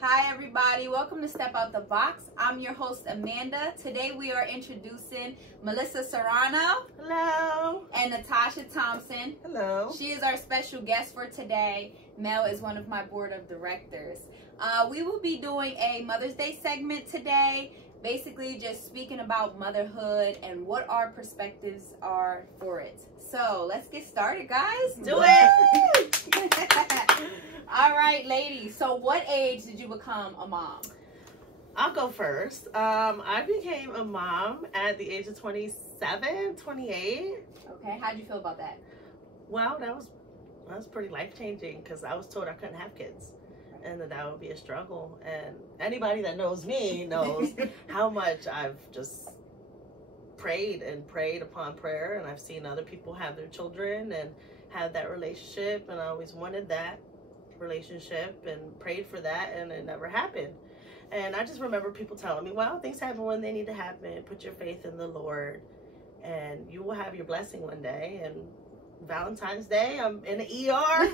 Hi everybody, welcome to Step Out the Box. I'm your host Amanda. Today we are introducing Melissa Serrano. Hello. And Natasha Thompson. Hello. She is our special guest for today. Mel is one of my board of directors. We will be doing a Mother's Day segment today, basically just speaking about motherhood and what our perspectives are for it. So let's get started, guys. Do it. All right, ladies. So what age did you become a mom? I'll go first. I became a mom at the age of 27, 28. Okay, how'd you feel about that? Well, that was pretty life-changing because I was told I couldn't have kids and that would be a struggle. And anybody that knows me knows how much I've just prayed and prayed upon prayer, and I've seen other people have their children and have that relationship, and I always wanted that relationship and prayed for that, and it never happened. And I just remember people telling me, well, things happen when they need to happen. Put your faith in the Lord and you will have your blessing one day. And Valentine's Day, I'm in the ER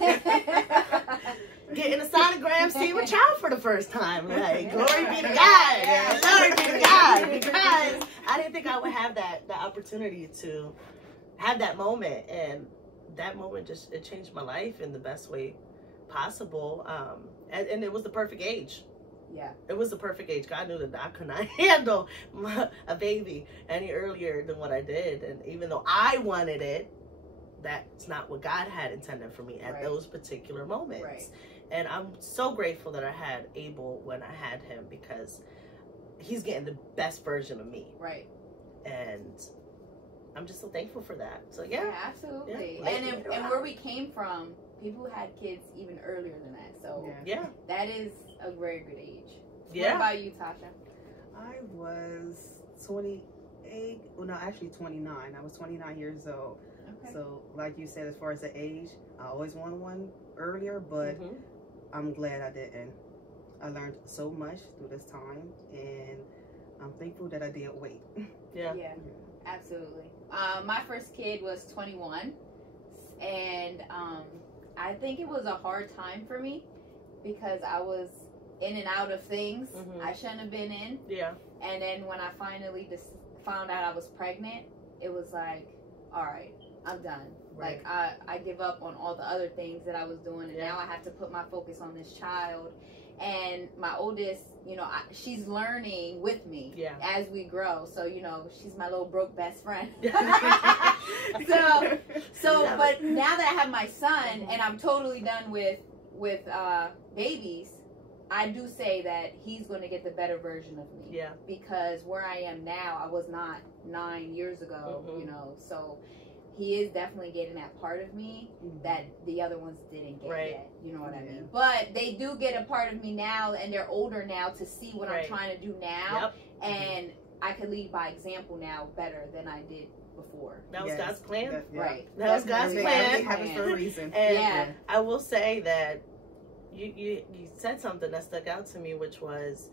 getting a sonogram, seeing a child for the first time. Like, glory be to God. Yeah. Glory be to God. Because I didn't think I would have the opportunity to have that moment. And that moment it changed my life in the best way possible. And it was the perfect age. Yeah, it was the perfect age. God knew that I could not handle a baby any earlier than what I did. And even though I wanted it, that's not what God had intended for me at those particular moments. Right. And I'm so grateful that I had Abel when I had him, because he's getting the best version of me. Right. And I'm just so thankful for that. So yeah, absolutely. Yeah. And where we came from, people had kids even earlier than that. So yeah, that is a very good age. Yeah. What about you, Tasha? I was 28. Well, no, actually 29. I was 29 years old. Okay. So, like you said, as far as the age, I always wanted one earlier, but I'm glad I didn't. I learned so much through this time, and I'm thankful that I did wait. Yeah. Absolutely. My first kid was 21, and I think it was a hard time for me because I was in and out of things I shouldn't have been in. Yeah. And then when I finally just found out I was pregnant, it was like, all right, I'm done. Right. Like I give up on all the other things that I was doing, and now I have to put my focus on this child. And my oldest, you know, she's learning with me as we grow. So, you know, she's my little broke best friend. so, but now that I have my son and I'm totally done with babies, I do say that he's going to get the better version of me. Yeah. Because where I am now, I was not 9 years ago, you know, so he is definitely getting that part of me that the other ones didn't get yet. You know what I mean? But they do get a part of me now, and they're older now to see what I'm trying to do now. Yep. And I can lead by example now better than I did before. That was God's plan. Right. That was God's plan. It happens for a reason. And I will say that you said something that stuck out to me, which was,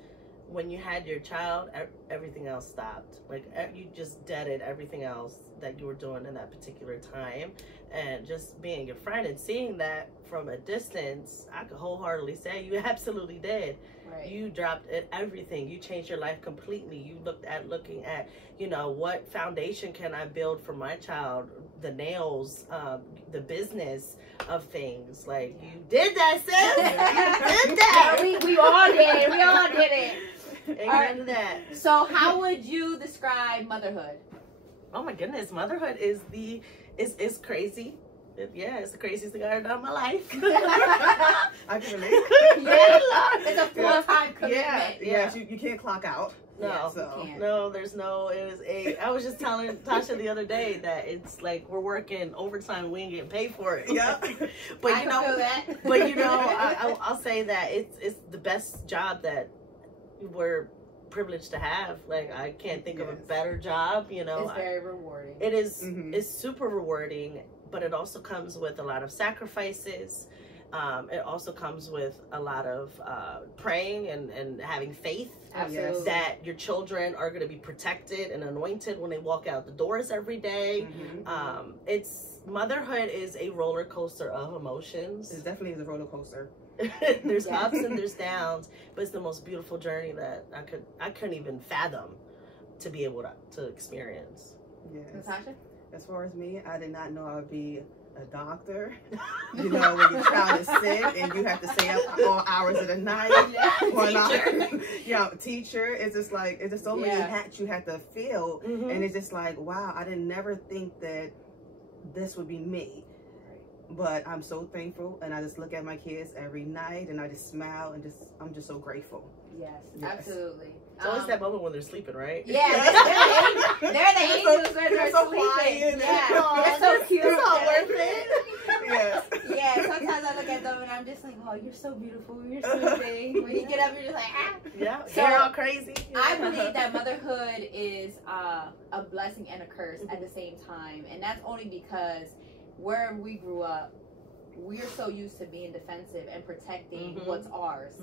when you had your child, everything else stopped. Like, you just deaded everything else that you were doing in that particular time. And just being your friend and seeing that from a distance, I could wholeheartedly say you absolutely did. Right. You dropped everything. You changed your life completely. You looking at, you know, what foundation can I build for my child? The nails, the business of things. Like, you did that, sis. You did that. We all did it. We all did it. Amen to that. So how would you describe motherhood? Oh my goodness, motherhood is crazy. It's the craziest thing I've ever done in my life. I can relate. It's a full-time commitment. Yeah. You can't clock out. No, I was just telling Tasha the other day that it's like we're working overtime and we ain't getting paid for it. Yeah. But I feel that. But you know, I'll say that it's the best job that we're privileged to have. Like, I can't think of a better job, you know. It's very rewarding. It is. It's super rewarding, but it also comes with a lot of sacrifices. It also comes with a lot of praying and having faith that your children are going to be protected and anointed when they walk out the doors every day. Motherhood is a roller coaster of emotions. It definitely is a roller coaster. There's ups and there's downs, but it's the most beautiful journey that I couldn't even fathom to be able to experience. Yes. Natasha? As far as me, I did not know I would be a doctor. You know, when your child is sick and you have to stay up all hours of the night. Teacher. It's just like, it's just so many hats you have to fill. And it's just like, wow, I didn't never think that this would be me. But I'm so thankful, and I just look at my kids every night and I just smile and I'm just so grateful. Yes, absolutely. It's always that moment when they're sleeping, right? Yeah, they're the angels when they're so sleeping. quiet. They're so cute. It's all worth it. Yes. Yeah, sometimes I look at them and I'm just like, oh, you're so beautiful. You're sleeping. When you get up, you're just like, ah. Yeah, So, they're all crazy. I believe that motherhood is a blessing and a curse at the same time. And that's only because where we grew up, we're so used to being defensive and protecting what's ours.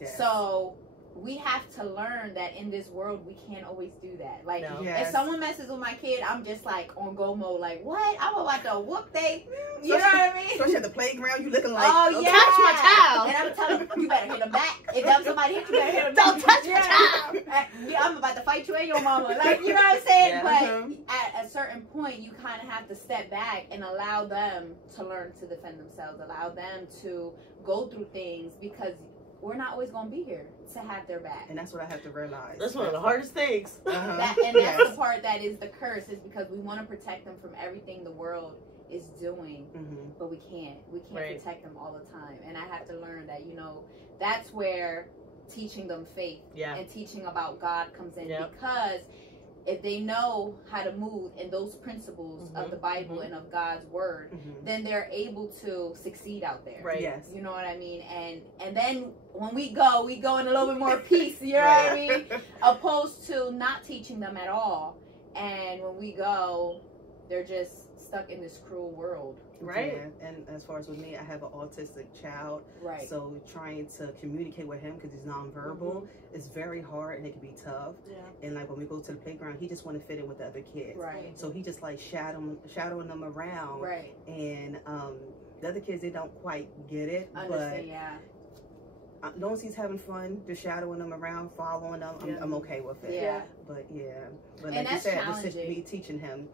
Yes. So we have to learn that in this world we can't always do that. Like if someone messes with my kid, I'm just like on go mode, like what? I'm about to whoop they. You know what I mean? Especially at the playground, you looking like, oh yeah, touch my child. And I'm telling you, you better hit them back. If somebody hit you, better hit them back. Don't touch my child. I'm about to fight you and your mama. Like, you know what I'm saying? Yeah. But at a certain point, you kind of have to step back and allow them to learn to defend themselves. Allow them to go through things, because we're not always going to be here to have their back. And that's what I have to realize. That's one of the hardest things. That's the part that is the curse, is because we want to protect them from everything the world is doing, but we can't protect them all the time. And I have to learn that, that's where teaching them faith and teaching about God comes in, because if they know how to move in those principles of the Bible and of God's word, then they're able to succeed out there. Right. Yes. You know what I mean? And then when we go in a little bit more peace, you know what I mean? Opposed to not teaching them at all. And when we go, they're just stuck in this cruel world. Right. Yeah. And as far as with me, I have an autistic child. Right. So trying to communicate with him, because he's nonverbal, is very hard and it can be tough. Yeah. And like when we go to the playground, he just want to fit in with the other kids. Right. So he just like shadowing them around. Right. And the other kids, they don't quite get it. Understand, as long as he's having fun, just shadowing them around, following them, I'm okay with it. Yeah. But but and like you said, challenging. just me teaching him,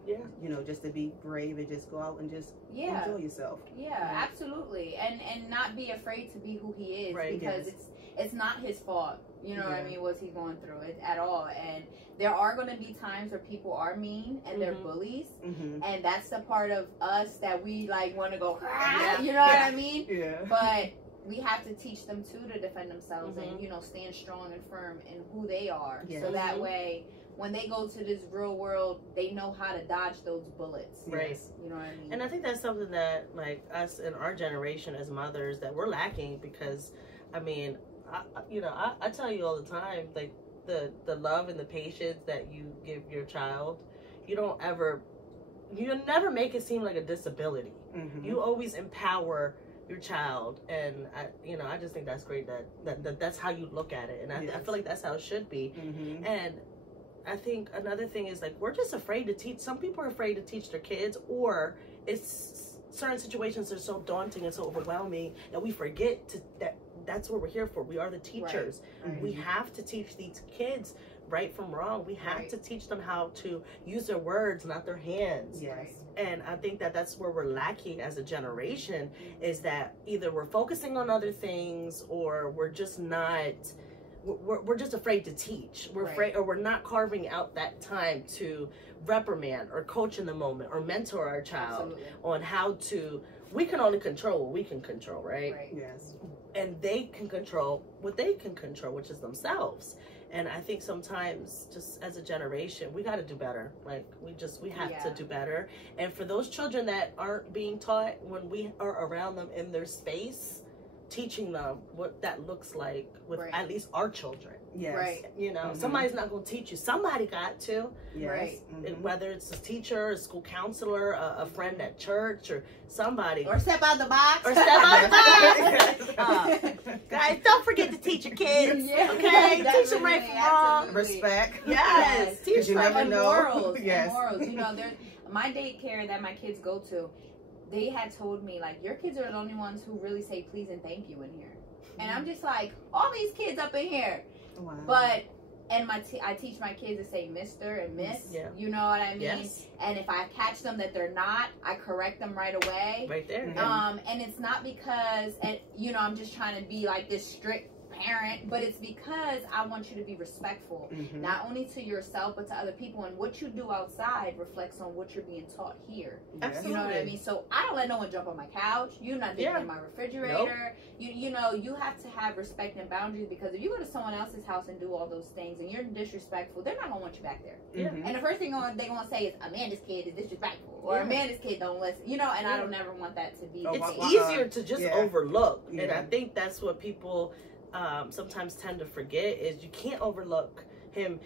just to be brave and just go out and just enjoy yourself. Yeah, absolutely. And not be afraid to be who he is, because it's not his fault. You know what I mean? What he's going through it at all. And there are going to be times where people are mean and they're bullies, and that's the part of us that we like want to go. You know what I mean? Yeah. But we have to teach them too to defend themselves and stand strong and firm in who they are, so that way when they go to this real world, they know how to dodge those bullets. Right. You know what I mean? And I think that's something that, like, us in our generation as mothers, that we're lacking, because I mean, I tell you all the time, like, the love and the patience that you give your child, you never make it seem like a disability. You always empower your child, and I just think that's great that's how you look at it, and I feel like that's how it should be. And I think another thing is, like, we're just afraid to teach. Some people are afraid to teach their kids, or it's certain situations are so daunting and so overwhelming that we forget that's what we're here for. We are the teachers. Right. We have to teach these kids right from wrong. We have to teach them how to use their words, not their hands. Yes. And I think that's where we're lacking as a generation, is that either we're focusing on other things, or we're just not, we're just afraid to teach. We're afraid, or we're not carving out that time to reprimand or coach in the moment or mentor our child on how to. We can only control what we can control, right? Yes. And they can control what they can control, which is themselves. And I think sometimes, just as a generation, we got to do better. Like, we have to do better. And for those children that aren't being taught, when we are around them in their space, teaching them what that looks like with at least our children. Yes. Right. Somebody's not going to teach you. Somebody got to. Yes. Right. Whether it's a teacher, a school counselor, a friend at church, or somebody. Or step out the box. Guys, don't forget to teach your kids. Okay? Teach them right from wrong. Respect. Yes. Teach you them. never know. Morals. Yes. And morals. There's my daycare that my kids go to. They had told me, like, your kids are the only ones who really say please and thank you in here. And I'm just like, all these kids up in here. Wow. But, and I teach my kids to say Mr. and Miss. Yeah. You know what I mean? Yes. And if I catch them that they're not, I correct them right away. Right there. And it's not because, I'm just trying to be like this strict parent, but it's because I want you to be respectful, not only to yourself but to other people, and what you do outside reflects on what you're being taught here. Absolutely. You know what I mean? So I don't let no one jump on my couch. You're not digging in my refrigerator. Nope. You have to have respect and boundaries, because if you go to someone else's house and do all those things and you're disrespectful, they're not gonna want you back there. And the first thing they're gonna say is, Amanda's kid is disrespectful, or Amanda's kid don't listen. And I don't ever want that to be. It's easier to just overlook, and I think that's what people sometimes tend to forget, is you can't overlook him,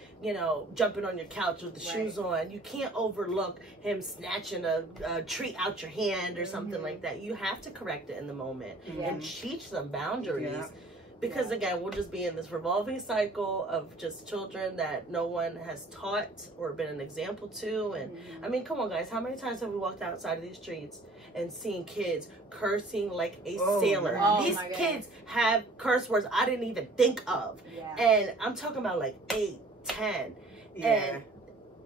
jumping on your couch with the shoes on. You can't overlook him snatching a treat out your hand or something like that. You have to correct it in the moment and teach them boundaries. Because again, we'll just be in this revolving cycle of just children that no one has taught or been an example to. And I mean, come on guys, how many times have we walked outside of these streets and seen kids cursing like a sailor? These kids have curse words I didn't even think of. And I'm talking about like 8, 10. And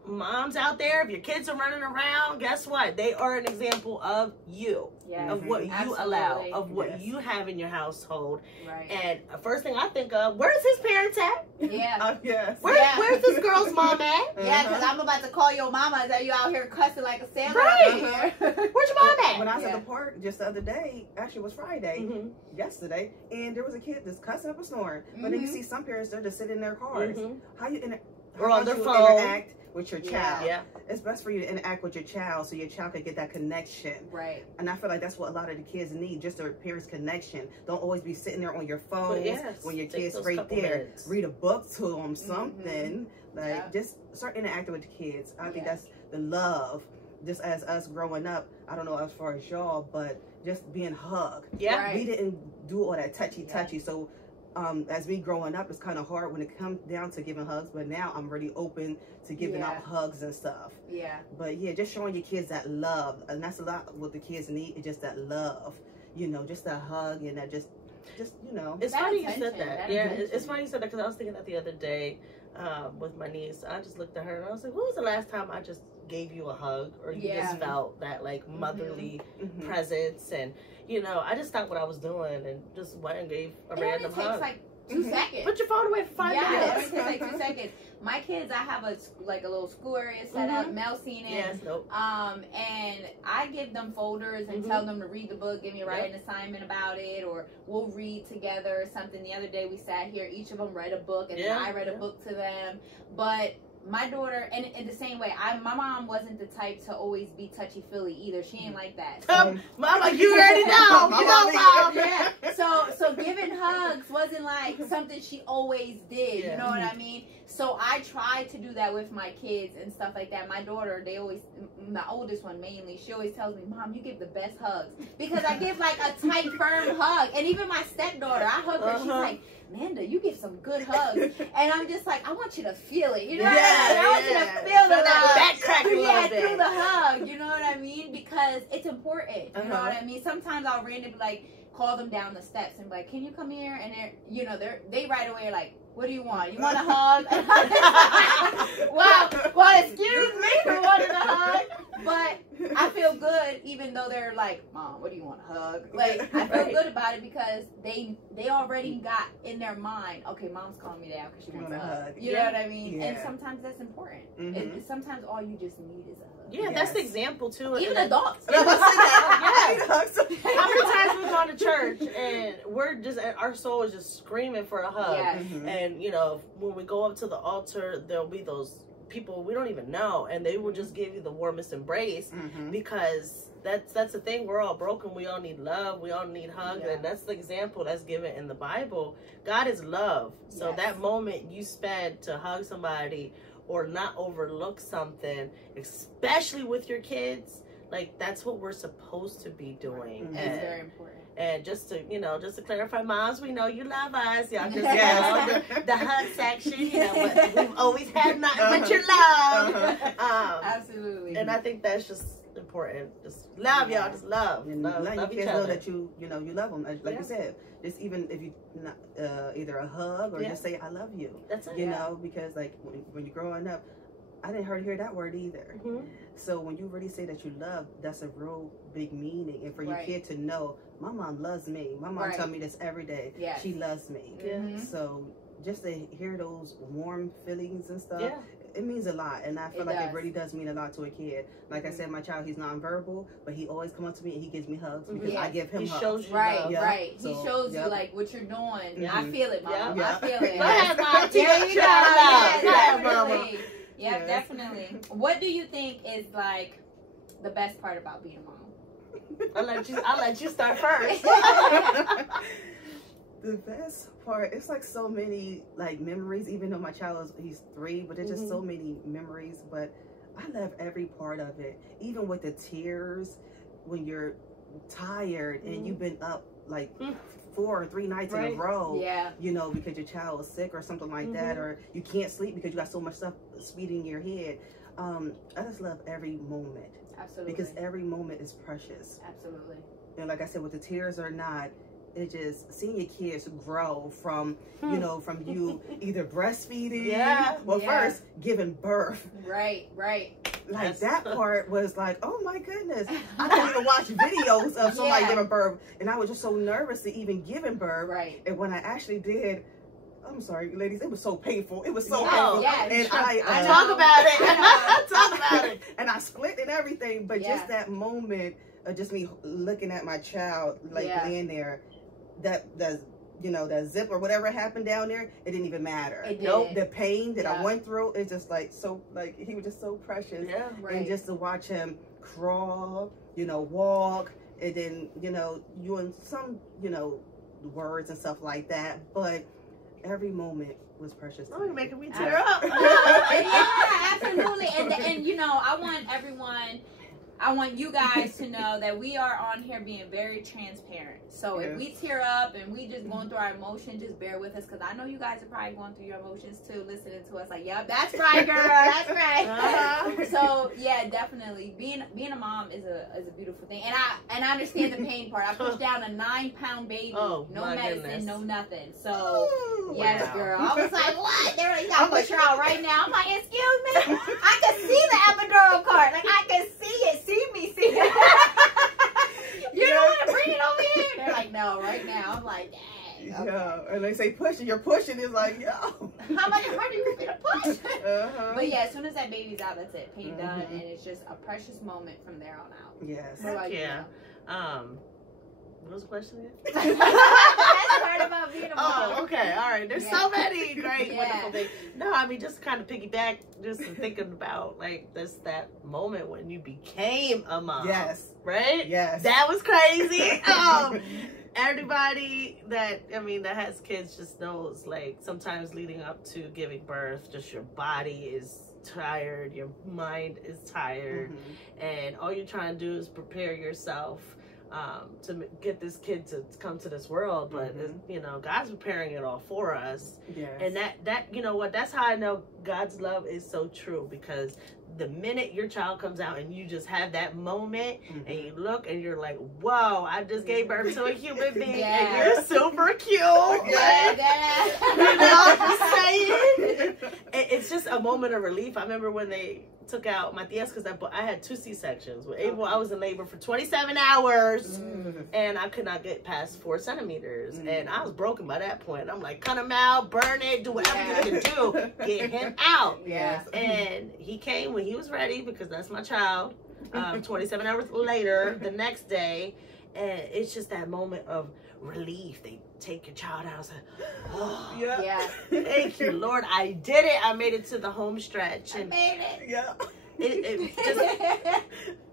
moms out there, if your kids are running around, guess what? They are an example of you, of what you allow, of what you have in your household. And the first thing I think of, where's his parents at? Where's this girl's mom at? Because I'm about to call your mama that you out here cussing like a sailor. Where's your mom at? When I was at the park just the other day, actually it was Friday, yesterday, and there was a kid just cussing up a snoring. But then you see some parents, they're just sitting in their cars. How on their phone interact with your child? It's best for you to interact with your child so your child can get that connection. And I feel like that's what a lot of the kids need, just their parents' connection. Don't always be sitting there on your phone when your kid's right there. Minutes. Read a book to them, something. Like, just start interacting with the kids. I think that's the love. Just as us growing up, I don't know as far as y'all, but just being hugged. We didn't do all that touchy. So as me growing up, it's kind of hard when it comes down to giving hugs, but now I'm really open to giving out hugs and stuff. But just showing your kids that love, and that's a lot what the kids need, is just that love, just that hug, and that just It's funny you said that. It's funny you said that, because I was thinking that the other day with my niece. I just looked at her and I was like, when was the last time I just gave you a hug, or you just felt that like motherly presence? And I just stopped what I was doing and just went and gave a random hug. Like 2 seconds. Put your phone away for 5 minutes. It takes like 2 seconds. My kids, I have a little school area set up. Mel seen it. And I give them folders and tell them to read the book, give me a writing assignment about it, or we'll read together or something. The other day we sat here, each of them read a book, and then I read a book to them. But my daughter, and in the same way, my mom wasn't the type to always be touchy-feely either. She ain't like that. So, Mama, you already know. Mom. So giving hugs wasn't like something she always did. You know what I mean? So I tried to do that with my kids and stuff like that. My daughter, my oldest one mainly, she always tells me, Mom, you give the best hugs. Because I give like a tight, firm hug. And even my stepdaughter, I hug her. She's like, Amanda, you give some good hugs. And I'm just like, I want you to feel it. You know what I mean? I want you to feel the back crack a little bit. Through the hug. You know what I mean? Because it's important. You know what I mean? Sometimes I'll randomly call them down the steps and be like, can you come here? And they right away are like, what do you want? You want a hug? Well, excuse me for wanting a hug. But I feel good, even though they're like, Mom, what do you want, a hug? Like, I feel good about it because they already got in their mind, okay, Mom's calling me down because she wants a hug. You know what I mean? And sometimes that's important. Sometimes all you just need is a hug. That's the example too. Even adults. How many times we've gone to church and our soul is just screaming for a hug. And when we go up to the altar, there'll be those people we don't even know, and they will just give you the warmest embrace, because that's the thing. We're all broken. We all need love. We all need hugs, and that's the example that's given in the Bible. God is love. So that moment you spend to hug somebody or not overlook something, especially with your kids, like that's what we're supposed to be doing. It's very important. And just to clarify, moms, we know you love us. Y'all just the hug section. We've always had nothing but your love. Absolutely. And I think that's just important. important. Just love y'all. Just love. And Love let your each kids other. know that you love them. Like you said, just even if you not, either a hug or just say I love you. That's it. You know, because like when you're growing up, I didn't hear that word either. So when you really say that you love, that's a real big meaning. And for your kid to know, my mom loves me. My mom tells me this every day. She loves me. So just to hear those warm feelings and stuff, it means a lot. And I feel like it really does mean a lot to a kid. Like I said, my child, he's nonverbal, but he always comes up to me and he gives me hugs because I give him hugs. Shows you love. Right. So, he shows you like what you're doing. I feel it, Mom. I feel it. Go ahead, Mom. There you go. Yeah, Yes. definitely. What do you think is like the best part about being a mom? I'll let you start first. The best part, it's like so many like memories, even though my child he's 3, but there's just so many memories. But I love every part of it, even with the tears when you're tired and you've been up like 4 or 3 nights in a row, you know, because your child is sick or something like that, or you can't sleep because you got so much stuff speeding in your head. I just love every moment. Absolutely. Because every moment is precious. Absolutely. And like I said, with the tears or not, it just seeing your kids grow from, you know, from you either breastfeeding or first giving birth. Right. Like that part was like, oh my goodness. I couldn't even watch videos of somebody giving birth. And I was just so nervous to even giving birth. Right. And when I actually did, I'm sorry, ladies, it was so painful. It was so painful. And I talk about it. Talk about it. And I split and everything. But just that moment of just me looking at my child, like laying there, that you know, that zip or whatever happened down there, it didn't even matter. The pain that I went through, it's just like so, like he was just so precious. And just to watch him crawl, you know, walk, and then, you know, you and some, you know, words and stuff like that, but every moment was precious. Oh, you're making me tear up. Yeah, absolutely. And you know, I want you guys to know that we are on here being very transparent. So if we tear up and we just going through our emotions, just bear with us, because I know you guys are probably going through your emotions too, listening to us like, yep, that's right, girl, that's right. So yeah, definitely being a mom is a beautiful thing, and I understand the pain part. I pushed down a 9-pound baby, no medicine, no nothing. So yes, girl, I was like, what? They're like, you gotta push her out right now. I'm like, excuse me, I can see the epidural cord, like I can see it. See it. You don't want to bring it over here? They're like, no, right now. I'm like, dang. Okay. Yeah, and they say pushing. You're pushing is like, yo. How much harder you want me to push? But yeah, as soon as that baby's out, that's it. Pain done, and it's just a precious moment from there on out. Yes. What about you? What was the question again? That's part about being a mom. Oh, okay. All right. There's so many great, wonderful things. No, I mean, just kind of piggyback, just thinking about, like, that moment when you became a mom. Yes. Right? Yes. That was crazy. Everybody that has kids just knows, like, sometimes leading up to giving birth, just your body is tired, your mind is tired, and all you're trying to do is prepare yourself to get this kid to come to this world, but you know, God's preparing it all for us. And that you know what, that's how I know God's love is so true, because the minute your child comes out and you just have that moment and you look and you're like, whoa, I just gave birth to a human being and you're super cute. You know, just saying. It's just a moment of relief. I remember when they took out my tias, because I had 2 C-sections. With Abel, I was in labor for 27 hours and I could not get past 4 centimeters. And I was broken by that point. I'm like, cut him out, burn it, do whatever you can do. Get him out. And he came when he was ready, because that's my child. 27 hours later, the next day. And it's just that moment of relief. They take your child out. I was like, oh, thank you, Lord. I did it. I made it to the home stretch. And I made it. It just,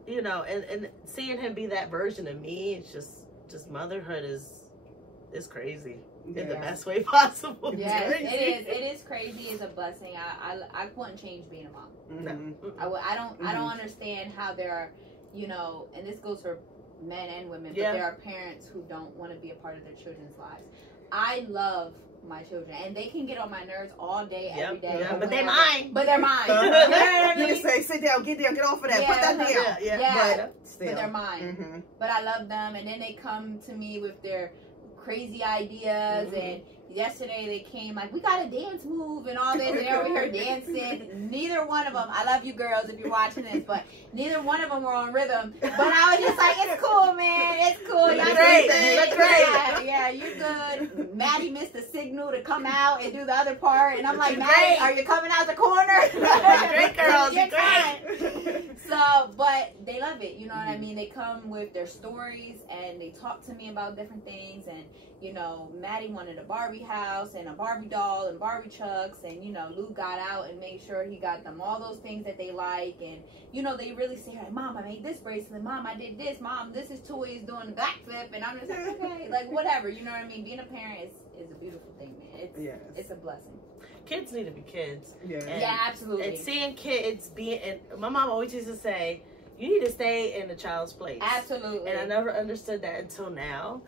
you know, and seeing him be that version of me, it's just motherhood is crazy in the best way possible. Yes, it is crazy. It's a blessing. I wouldn't change being a mom. No. I don't understand how there are, you know, and this goes for men and women, but there are parents who don't want to be a part of their children's lives. I love my children, and they can get on my nerves all day, every day. Yeah, but they're mine. But they're mine. You know what I mean? You can say, sit down, get off of that, put that down. Yeah. But they're mine. But I love them, and then they come to me with their crazy ideas. And yesterday they came like, we got a dance move and all this, and they're over here dancing. Neither one of them, I love you girls if you're watching this, but neither one of them were on rhythm. But I was just like, it's cool, man, it's cool. Y'all great. You look great. Yeah, you're good. Maddie missed the signal to come out and do the other part, and I'm like, You're Maddie, great. are you coming out the corner? Great girls, You're great. So, but they love it, you know what I mean? They come with their stories and they talk to me about different things. And, you know, Maddie wanted a Barbie house and a Barbie doll and Barbie trucks. And, you know, Lou got out and made sure he got them all those things that they like. And, you know, they really say, like, Mom, I made this bracelet. Mom, I did this. Mom, this is Toy is doing the backflip. And I'm just like, okay, like, whatever. You know what I mean? Being a parent is a beautiful thing, man. It's a blessing. Kids need to be kids. Yeah, absolutely. And seeing kids being, and my mom always used to say, you need to stay in the child's place. Absolutely. And I never understood that until now.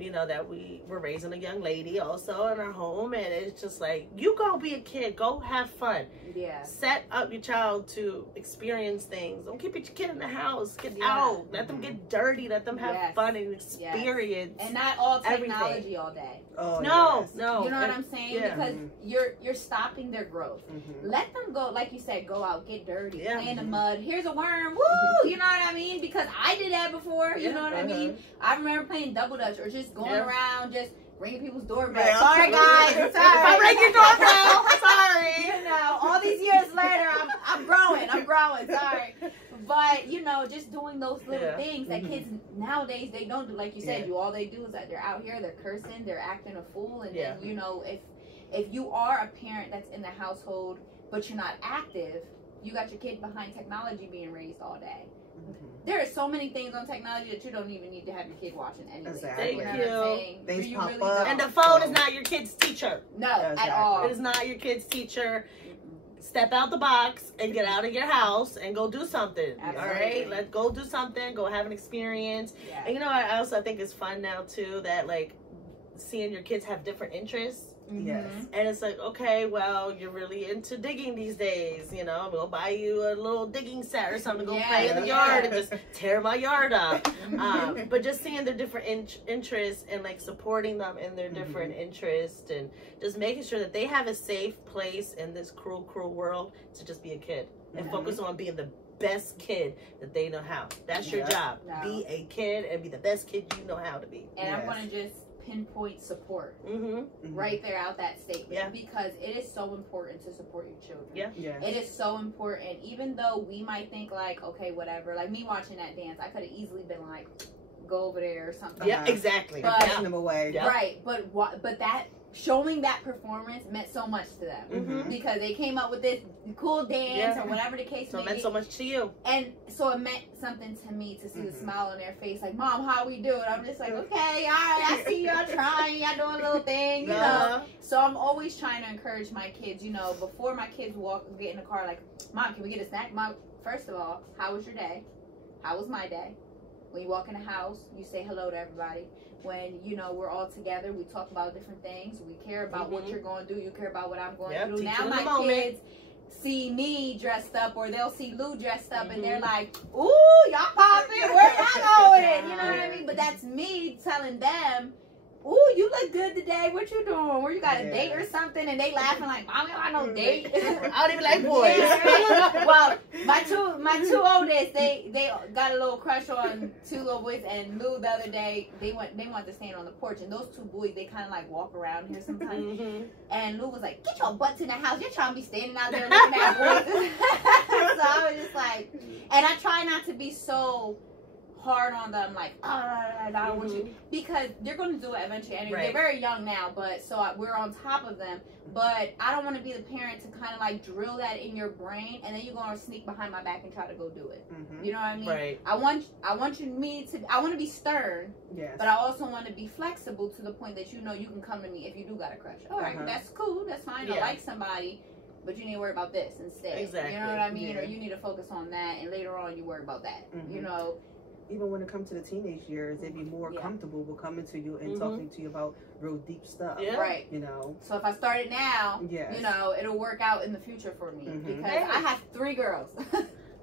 You know, that we were raising a young lady also in our home, and it's just like, you go be a kid, go have fun. Yeah. Set up your child to experience things. Don't keep your kid in the house. Get out. Let them get dirty. Let them have fun and experience. And not all technology all day. Oh, no. You know what I'm saying? Because you're stopping their growth. Let them go, like you said, go out, get dirty, play in the mud. Here's a worm. Woo! You know what I mean? Because I did that before. You know what I mean? I remember playing double dutch or just going around, just ringing people's doorbell. Sorry, guys. Sorry. If I ring your doorbell, sorry. You know, all these years later, I'm growing. I'm growing. Sorry. But, you know, just doing those little things that kids nowadays, they don't do. Like you said, all they do is that they're out here, they're cursing, they're acting a fool. And then, you know, if you are a parent that's in the household, but you're not active, you got your kid behind technology being raised all day. There are so many things on technology that you don't even need to have your kid watching anyway. Exactly. You know what I'm saying? Things you pop really up. And the phone is not your kid's teacher. No, at all. It is not your kid's teacher. Step out the box and get out of your house and go do something. Absolutely. All right? Let's go do something. Go have an experience. Yeah. And you know, I also think it's fun now too that like seeing your kids have different interests. Yes. And it's like, okay, well, you're really into digging these days, you know, I'm gonna buy you a little digging set or something, go play in the yard and just tear my yard up. But just seeing their different interests and like supporting them in their different interests and just making sure that they have a safe place in this cruel world to just be a kid and focus on being the best kid that they know how. That's your job. Be a kid and be the best kid you know how to be. And I'm gonna just pinpoint support right there out that statement because it is so important to support your children. It is so important, even though we might think like, okay, whatever, like me watching that dance, I could have easily been like, go over there or something. Exactly. But, pushing them away. Right, but that showing that performance meant so much to them because they came up with this cool dance or whatever the case may be. So it meant so much to you. And so it meant something to me to see the smile on their face, like, Mom, how we do it? I'm just like, okay, all right, I see y'all trying, y'all doing a little thing, you know. So I'm always trying to encourage my kids, you know, before my kids get in the car, like, Mom, can we get a snack? Mom, first of all, how was your day? How was my day? When you walk in the house, you say hello to everybody. When, you know, we're all together, we talk about different things. We care about what you're going to do. You care about what I'm going to do. Now my kids see me dressed up or they'll see Lou dressed up and they're like, ooh, y'all popping. Where y'all going? You know what I mean? But that's me telling them, ooh, you look good today. What you doing? Where you got a date or something? And they laughing like, Mom, I don't no date. I don't even like boys. Well, my two oldest, they got a little crush on two little boys. And Lou the other day, they wanted to stand on the porch. And those two boys, they kind of like walk around here sometimes. And Lou was like, get your butts in the house. You're trying to be standing out there looking at boys. So I was just like, and I try not to be so hard on them, like, I don't want you, because they're going to do it eventually anyway. They're very young now, but so we're on top of them. But I don't want to be the parent to kind of like drill that in your brain, and then you're going to sneak behind my back and try to go do it. You know what I mean? I want to be stern, but I also want to be flexible to the point that you know you can come to me if you do got a crush. All right, that's cool, that's fine. I like somebody. But you need to worry about this instead. You know what I mean? Or you need to focus on that, and later on you worry about that. You know. even when it comes to the teenage years, they'd be more comfortable with coming to you and talking to you about real deep stuff. Yeah. Right. You know. So if I start it now, Yes. you know, it'll work out in the future for me because Hey. I have 3 girls.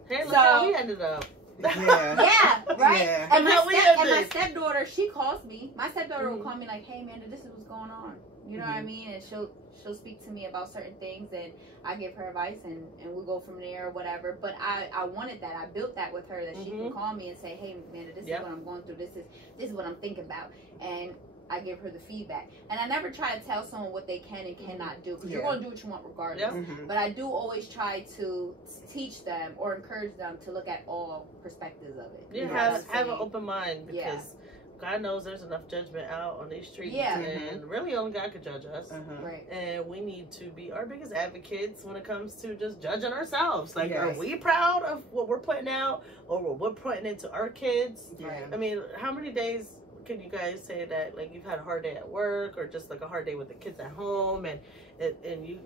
Hey, look So- how we ended up. Yeah. Yeah, right. Yeah. And How we my ended. stepdaughter, she calls me. My stepdaughter will call me like, "Hey, Amanda, this is what's going on." You know what I mean? And she'll speak to me about certain things, and I give her advice, and we'll go from there or whatever. But I wanted that. I built that with her, that she can call me and say, "Hey, Amanda, this is what I'm going through. This is what I'm thinking about," and I give her the feedback. And I never try to tell someone what they can and cannot do, because you're going to do what you want regardless. Yeah. But I do always try to teach them or encourage them to look at all perspectives of it. Yeah, You know what I'm have an saying? open mind, because God knows there's enough judgment out on these streets. Yeah. And really only God could judge us. Right. And we need to be our biggest advocates when it comes to just judging ourselves. Like, Yes. are we proud of what we're putting out, or what we're putting into our kids? Yeah. I mean, how many days can you guys say that, like, you've had a hard day at work, or just like a hard day with the kids at home, and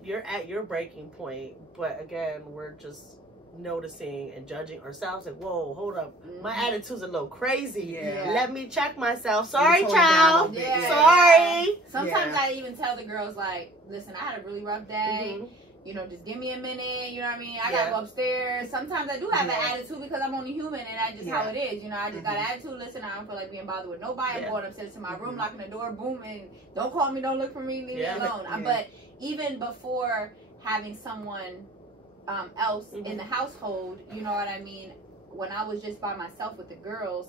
you're at your breaking point, but again, we're just noticing and judging ourselves, like, whoa, hold up, my attitude's a little crazy. Yeah. Let me check myself. Sorry, tone it down a child. bit. Yeah. Sorry. Sometimes Yeah. I even tell the girls, like, listen, I had a really rough day. Mhm. You know, just give me a minute. You know what I mean? I Yeah. gotta go upstairs. Sometimes I do have Yeah. an attitude because I'm only human, and that's just how it is. You know, I just got an attitude. Listen, I don't feel like being bothered with nobody. I'm going upstairs to my room, locking the door, boom, and don't call me, don't look for me, leave me alone. Yeah. But even before having someone else in the household, you know what I mean? When I was just by myself with the girls,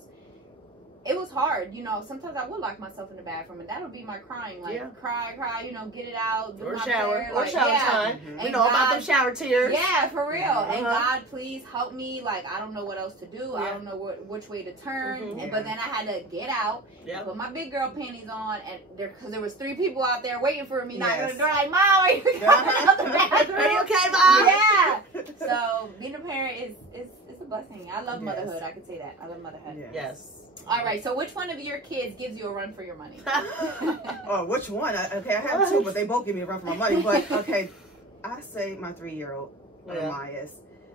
it was hard. You know, sometimes I would lock myself in the bathroom, and that would be my crying. Like, cry, you know, get it out. Do Or my shower. prayer, Or like, shower time. And We know about them shower tears. Yeah, for real. And Uh-huh. God, please help me. Like, I don't know what else to do. I don't know which way to turn. And, but then I had to get out, put my big girl panties on, and because there was 3 people out there waiting for me, knocking on the door like, "Mom, are you coming out the bathroom? Are you okay, Mom?" Yeah. So being a parent is it's a blessing. I love motherhood. I can say that. I love motherhood. Yes. All right. So which one of your kids gives you a run for your money? Oh, which one? Okay, I have 2, but they both give me a run for my money. But okay, I say my 3-year-old, Elias.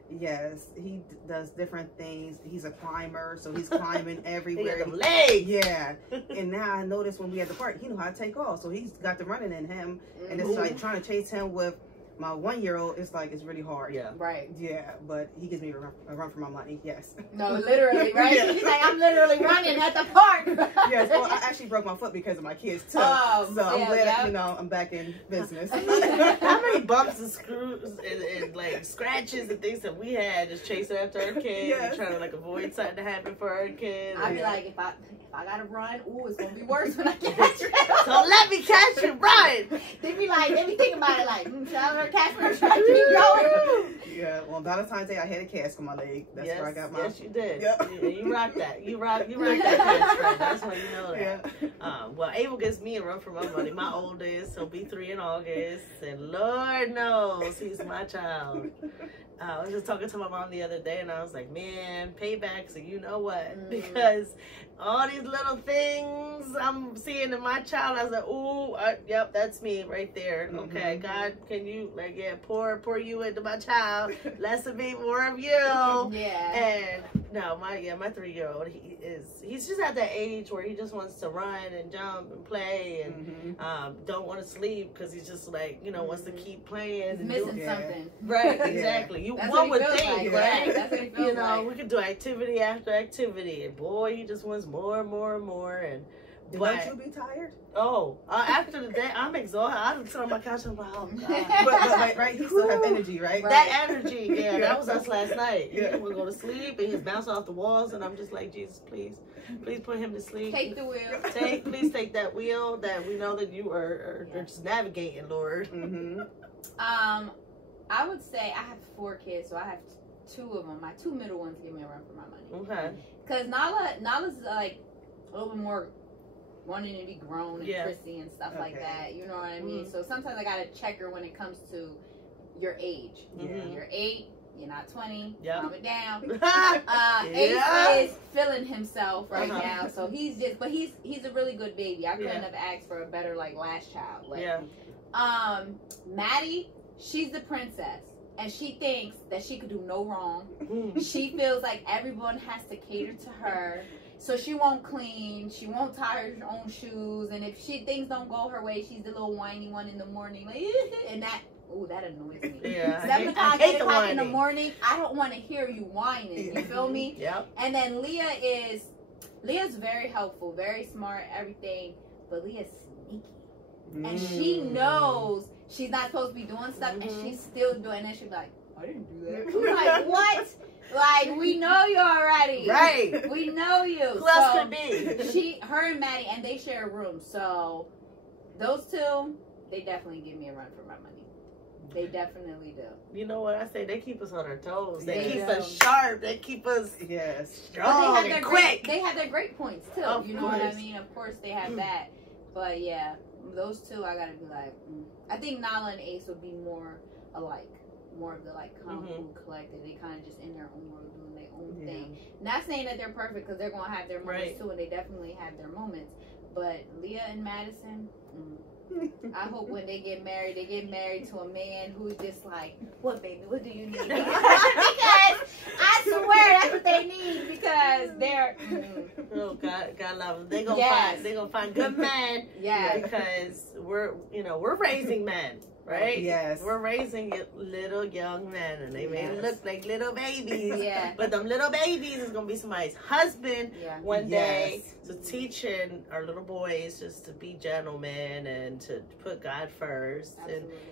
Yes, he does different things. He's a climber, so he's climbing everywhere. He got them legs. Yeah, and now I notice when we at the park, he know how to take off, so he's got the running in him, and it's like trying to chase him with my 1-year-old. It's like it's really hard. Yeah. Right. Yeah, but he gives me a run for my money. Yes. No, literally, right? Yeah. He's like, I'm literally running at the park. Yes. Well, I actually broke my foot because of my kids too. Oh, so I'm yeah, glad yeah. you know I'm back in business. How many bumps and screws and like scratches and things that we had just chasing after our kids and trying to like avoid something to happen for our kids. I'd be like, if I gotta run, ooh, it's gonna be worse when I catch you. So let me catch you, run. They be thinking about it like, should I let her catch me or should I keep going? Yeah. Well, on Valentine's Day I had a cast on my leg. That's where I got my. Yes, you did. Yep. Yeah, you rock that. You rock that catch, friend. That's why you know that. Yeah. Well, Abel gives me a run for my money. My oldest, he'll be 3 in August, and Lord knows he's my child. I was just talking to my mom the other day, and I was like, man, payback, so you know what? Because all these little things I'm seeing in my child, I was like, ooh, yep, that's me right there. Okay, God, can you, like, pour you into my child, less of me, more of you. Yeah. And no, my 3-year-old, he's just at that age where he just wants to run and jump and play and don't want to sleep because he's just like, you know, wants to keep playing. He's missing something. Right, exactly. That's One what would he feels think, like, right? That's what he feels You know, like. we could do activity after activity, and boy, he just wants more and more and more. And Don't you be tired? After the day, I'm exhausted. I sit on my couch and I'm like, oh God. But right, he still have energy, right? That energy, that was us last night. Yeah. We'll go to sleep and he's bouncing off the walls, and I'm just like, Jesus, please put him to sleep. Take the wheel. Please take that wheel that we know that you are just navigating, Lord. I would say I have 4 kids, so I have 2 of them. My 2 middle ones give me a run for my money. Okay. Because Nala's like a little bit more wanting to be grown and prissy and stuff like that. You know what I mean? So sometimes I gotta check her when it comes to your age. You're 8. You're not 20. Calm it down. Ace is feeling himself right now, so he's a really good baby. I couldn't have asked for a better like last child. Like, Maddie, she's the princess, and she thinks that she could do no wrong. She feels like everyone has to cater to her. So she won't clean, she won't tie her own shoes, and if things don't go her way, she's the little whiny one in the morning, like, and that annoys me. Yeah, 7 o'clock, 8 o'clock in the morning, I don't want to hear you whining. You feel me? Yep. And then Leah's very helpful, very smart, everything, but Leah's sneaky, and she knows she's not supposed to be doing stuff, and she's still doing it. She's like, I didn't do that. I'm like, what? Like, we know you already. Right. We know you. Who else could be? Her and Maddie, and they share a room. So, those two, they definitely give me a run for my money. They definitely do. You know what I say? They keep us on our toes. They They keep do. us sharp. They keep us strong and quick. They have their great points, too. Of You know what I course. mean? Of course, they have that. But, yeah, those two, I gotta be like, I think Nala and Ace would be more alike. More of the like calm, cool, collected. They kind of just in their own world doing their own thing. Not saying that they're perfect, because they're gonna have their moments too, and they definitely have their moments. But Leah and Madison, I hope when they get married to a man who's just like, what baby, what do you need? Because I swear that's what they need, because they're Oh God love them. They gonna find good men. Yeah. Because we're raising men. Right? Yes. We're raising little young men, and they may look like little babies. Yeah. But them little babies is going to be somebody's husband one day. So teaching our little boys just to be gentlemen and to put God first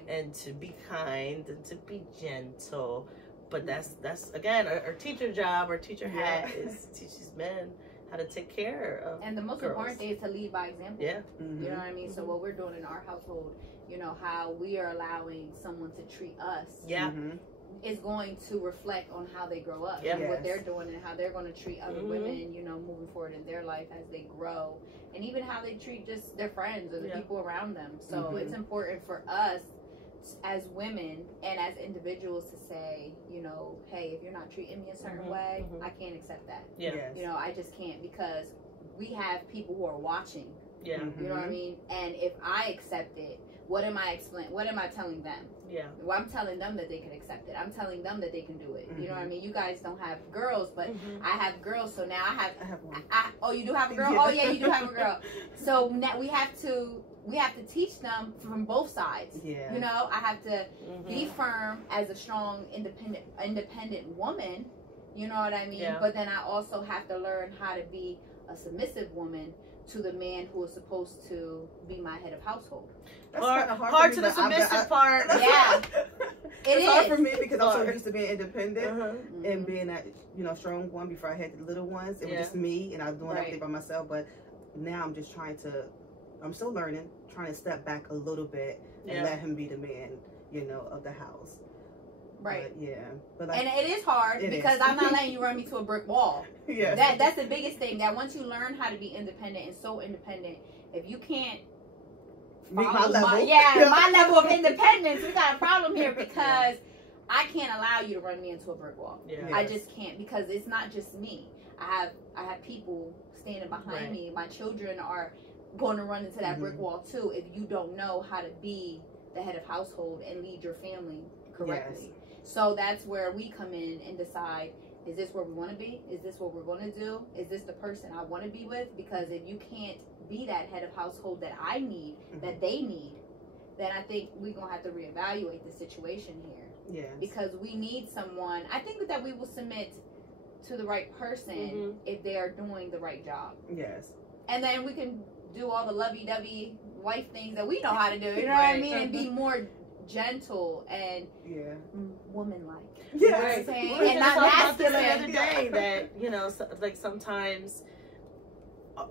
and to be kind and to be gentle. But that's again, our teacher job, our teacher hat is teaches men how to take care of and the most girls. important thing is to lead by example. Yeah. You know what I mean? So what we're doing in our household, you know, how we are allowing someone to treat us is going to reflect on how they grow up and what they're doing and how they're going to treat other women, you know, moving forward in their life as they grow, and even how they treat just their friends or the people around them. So it's important for us as women and as individuals to say, you know, hey, if you're not treating me a certain way, I can't accept that. You know, I just can't, because we have people who are watching. You know what I mean? And if I accept it, what am I telling them? Well, I'm telling them that they can accept it. I'm telling them that they can do it. You know what I mean? You guys don't have girls, but I have girls, so now I have one. Oh, you do have a girl? Oh yeah, you do have a girl. So now we have to teach them from both sides. You know, I have to be firm as a strong, independent woman. You know what I mean? But then I also have to learn how to be a submissive woman to the man who is supposed to be my head of household. That's kind of hard to the submissive part. Yeah, it's hard for me because I'm so used to being independent and being that strong one. Before I had the little ones, it was just me, and I was doing everything by myself. But now I'm just I'm still learning, trying to step back a little bit and let him be the man, of the house. Right. But and it is hard because I'm not letting you run me to a brick wall. That's the biggest thing. That once you learn how to be independent and so independent, if you can't my level, my level of independence, we got a problem here, because I can't allow you to run me into a brick wall. I just can't, because it's not just me. I have people standing behind me. My children are going to run into that brick wall too if you don't know how to be the head of household and lead your family correctly. So that's where we come in and decide, is this where we want to be? Is this what we're going to do? Is this the person I want to be with? Because if you can't be that head of household that I need, that they need, then I think we're going to have to reevaluate the situation here. Because we need someone, I think that we will submit to the right person if they are doing the right job. And then we can do all the lovey-dovey wife things that we know how to do, you know what I mean? And be more gentle and woman-like. You know what I'm saying? And not masculine. The other day that, like sometimes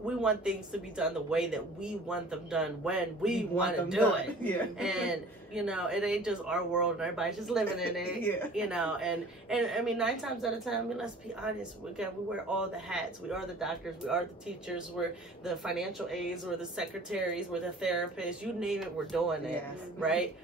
we want things to be done the way that we want them done when we want to do it. And, it ain't just our world and everybody's just living in it, and I mean, 9 times out of 10, I mean, let's be honest, we wear all the hats. We are the doctors, we are the teachers, we're the financial aides, we're the secretaries, we're the therapists, you name it, we're doing it, right?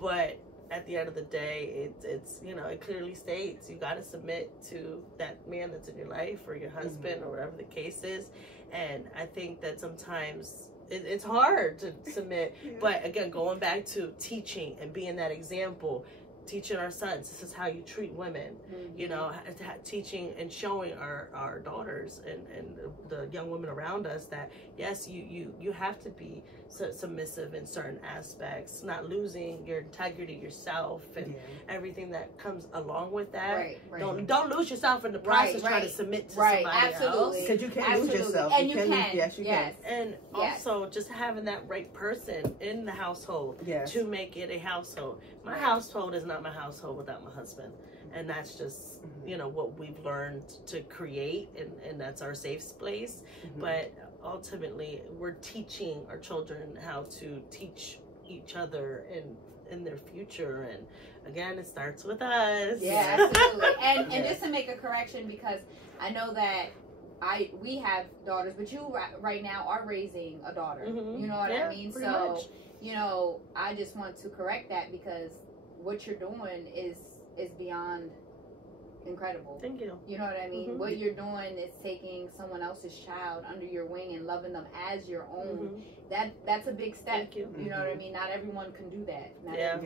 But at the end of the day, it's it clearly states you got to submit to that man that's in your life, or your husband, or whatever the case is. And I think that sometimes it's hard to submit. But again, going back to teaching and being that example, teaching our sons, this is how you treat women, you know, teaching and showing our daughters and the young women around us that, yes, you have to be submissive in certain aspects, not losing your integrity, yourself, and everything that comes along with that. Right. Don't lose yourself in the process trying to submit to somebody else. Because you can't lose yourself. And you can. Yes, you can. And also just having that right person in the household to make it a household. My household is not my household without my husband. And that's just, you know, what we've learned to create, and that's our safe place. But ultimately, we're teaching our children how to teach each other in their future. And again, it starts with us. Yeah, absolutely. And just to make a correction, because I know that we have daughters, but you right now are raising a daughter. You know what I mean? So, you know, I just want to correct that, because what you're doing is beyond incredible. Thank you. You know what I mean? What you're doing is taking someone else's child under your wing and loving them as your own. That's a big step. Thank you. You know what I mean? Not everyone can do that. Not Yeah.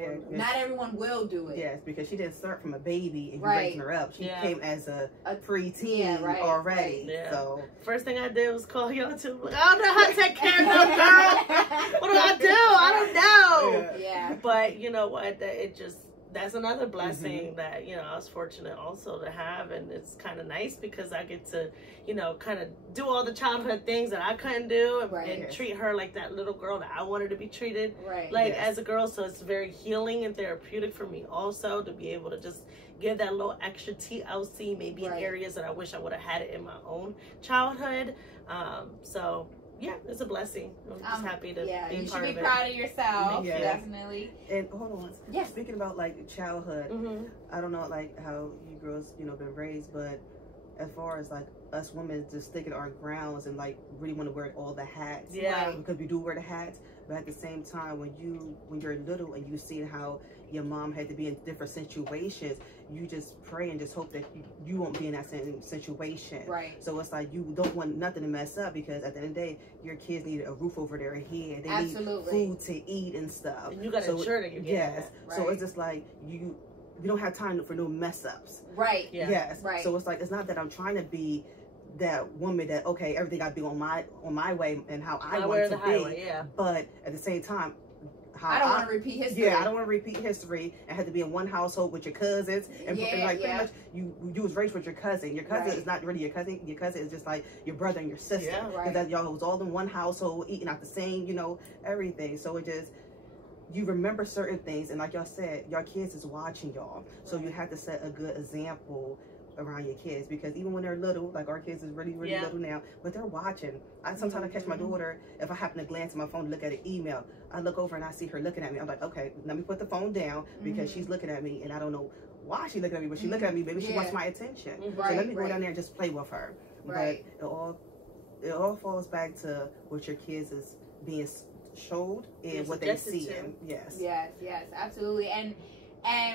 everyone will do it. Yes, because she didn't start from a baby and you raising her up. She came as a preteen already. Yeah. So first thing I did was call y'all too. Like, I don't know how to take care of no girl. What do I do? I don't know. Yeah. But you know what? That's another blessing that, you know, I was fortunate also to have. And it's kind of nice because I get to, you know, kind of do all the childhood things that I couldn't do and treat her like that little girl that I wanted to be treated as a girl. So it's very healing and therapeutic for me also to be able to just give that little extra TLC maybe in areas that I wish I would have had it in my own childhood. So yeah, it's a blessing. I'm just happy to be part of it. You should be proud of yourself, definitely. And hold on. Yeah. Speaking about like childhood, I don't know like how you girls, you know, been raised, but as far as like us women just sticking our grounds and like really want to wear all the hats. Because we do wear the hats, but at the same time when you're little and you see how your mom had to be in different situations, you just pray and just hope that you won't be in that same situation. So it's like you don't want nothing to mess up, because at the end of the day, your kids need a roof over their head. They need food to eat and stuff. And you got to ensure that you get that. So it's just like you don't have time for no mess ups. So it's like, it's not that I'm trying to be that woman that, okay, everything got to be on my way and how I want to be. But at the same time, I don't want to repeat history. I don't want to repeat history and have to be in one household with your cousins and like pretty much you was raised with your cousin. Your cousin is not really your cousin. Your cousin is just like your brother and your sister. Because that y'all was all in one household, eating out the same, you know, everything. So it just, you remember certain things, and like y'all said, your kids is watching y'all. So you have to set a good example around your kids, because even when they're little, like our kids is really little now, but they're watching. Sometimes I catch my daughter, if I happen to glance at my phone and look at an email, I look over and I see her looking at me. I'm like, okay, let me put the phone down, because she's looking at me and I don't know why she's looking at me, but she's looking at me, maybe she wants my attention. So let me go down there and just play with her. But it all falls back to what your kids is being showed and what they see. Yes, absolutely. And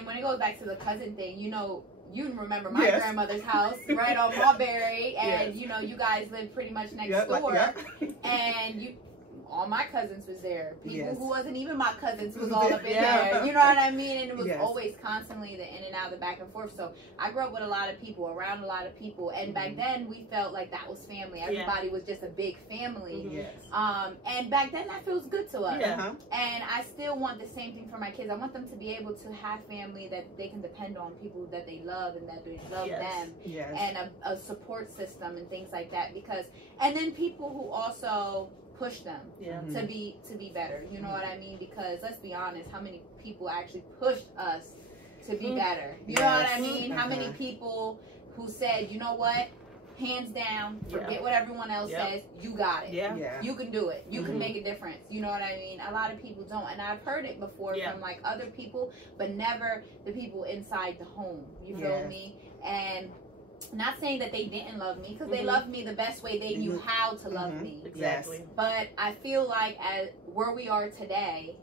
when it goes back to the cousin thing, you know, you remember my grandmother's house right on Mulberry, and you know, you guys lived pretty much next door, and all my cousins was there. People who wasn't even my cousins was all up in there. You know what I mean? And it was always constantly the in and out, the back and forth. So I grew up with a lot of people, around a lot of people, and back then we felt like that was family. Everybody was just a big family. And back then that feels good to us. And I still want the same thing for my kids. I want them to be able to have family that they can depend on, people that they love and that they love them, and a support system and things like that. Because, and then people who also push them to be better. You know what I mean? Because let's be honest, how many people actually pushed us to be better? You know what I mean? How many people who said, you know what, hands down, forget what everyone else says, you got it. You can do it. You can make a difference. You know what I mean? A lot of people don't. And I've heard it before from like other people, but never the people inside the home. You feel me? And not saying that they didn't love me, because they loved me the best way they knew how to love me. Exactly. But I feel like as where we are today,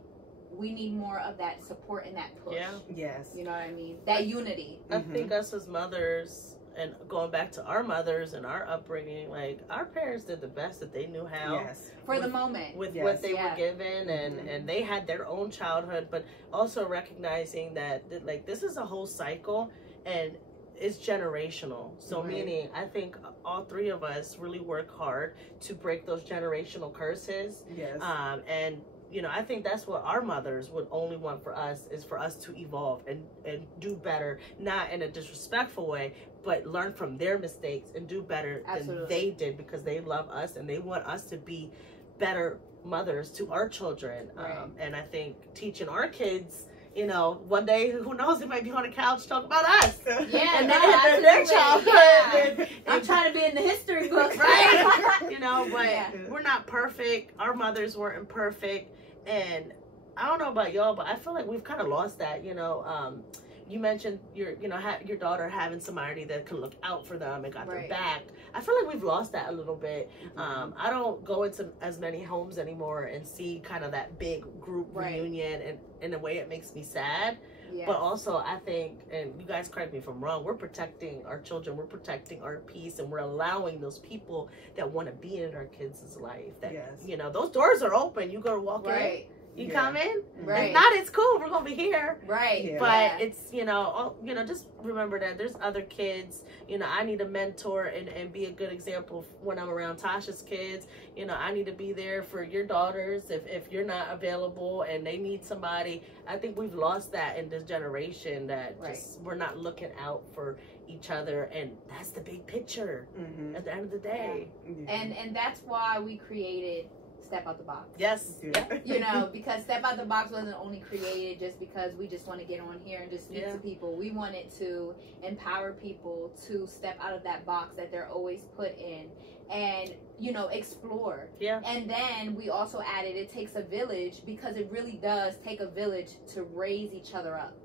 we need more of that support and that push. You know what I mean? That unity. I think us as mothers and going back to our mothers and our upbringing, like our parents did the best that they knew how. Yes. For the moment. With Yes. what they were given, and they had their own childhood, but also recognizing that like this is a whole cycle and it's generational. So meaning I think all three of us really work hard to break those generational curses. Yes. And you know, I think that's what our mothers would only want for us, is for us to evolve and do better, not in a disrespectful way, but learn from their mistakes and do better than they did, because they love us and they want us to be better mothers to our children. And I think teaching our kids, you know, one day, who knows, they might be on the couch talking about us. Yeah, and their childhood. Yeah. I'm trying to be in the history books, right? You know, but we're not perfect. Our mothers weren't perfect. And I don't know about y'all, but I feel like we've kind of lost that, you know. You mentioned your daughter having somebody that can look out for them and got their back. I feel like we've lost that a little bit. I don't go into as many homes anymore and see kind of that big group reunion, and in a way it makes me sad. But also I think, and you guys correct me if I'm wrong, we're protecting our children, we're protecting our peace, and we're allowing those people that want to be in our kids' life, that you know, those doors are open. You go to walk in, you come in. If not, it's cool, we're gonna be here. But it's, you know, just remember that there's other kids. You know, I need to mentor and be a good example when I'm around Tasha's kids. You know, I need to be there for your daughters if you're not available and they need somebody. I think we've lost that in this generation, that just we're not looking out for each other, and that's the big picture at the end of the day. And that's why we created Step Out the Box. Yes. You know, because Step Out the Box wasn't only created just because we just want to get on here and just speak to people. We wanted to empower people to step out of that box that they're always put in and, you know, explore. And then we also added, it takes a village, because it really does take a village to raise each other up.